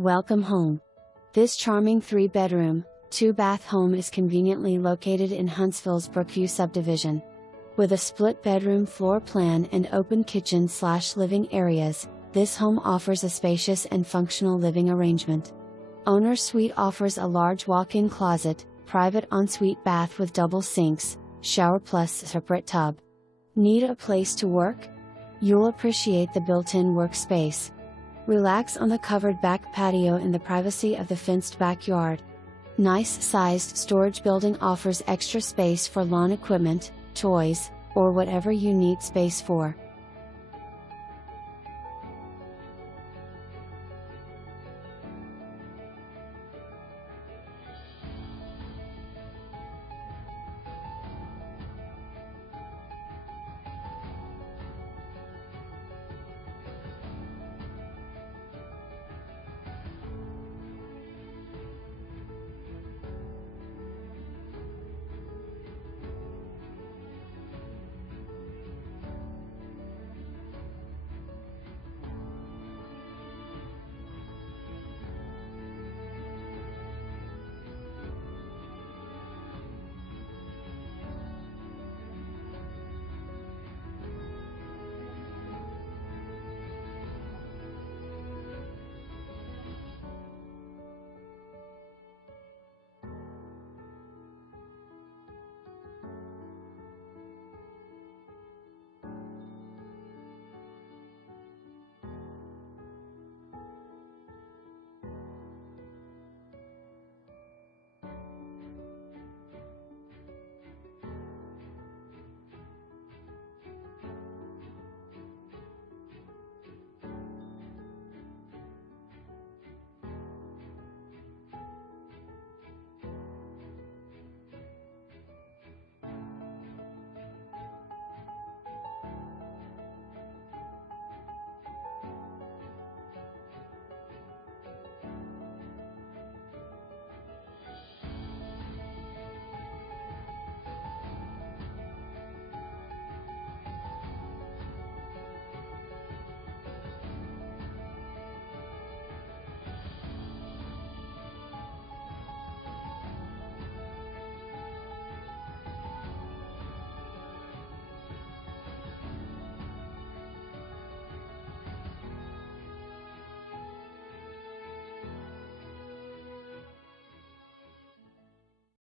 Welcome home. This charming 3-bedroom, 2-bath home is conveniently located in Huntsville's Brookview subdivision. With a split-bedroom floor plan and open kitchen/living areas, this home offers a spacious and functional living arrangement. Owner's suite offers a large walk-in closet, private ensuite bath with double sinks, shower plus separate tub. Need a place to work? You'll appreciate the built-in workspace. Relax on the covered back patio in the privacy of the fenced backyard. Nice-sized storage building offers extra space for lawn equipment, toys, or whatever you need space for.